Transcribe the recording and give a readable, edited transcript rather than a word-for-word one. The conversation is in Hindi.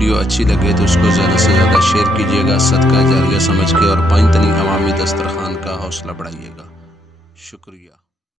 वीडियो अच्छी लगे तो उसको ज़्यादा से ज़्यादा शेयर कीजिएगा, सदका जारिया समझ के, और पाइंतनी अवामी दस्तरखान का हौसला बढ़ाइएगा। शुक्रिया।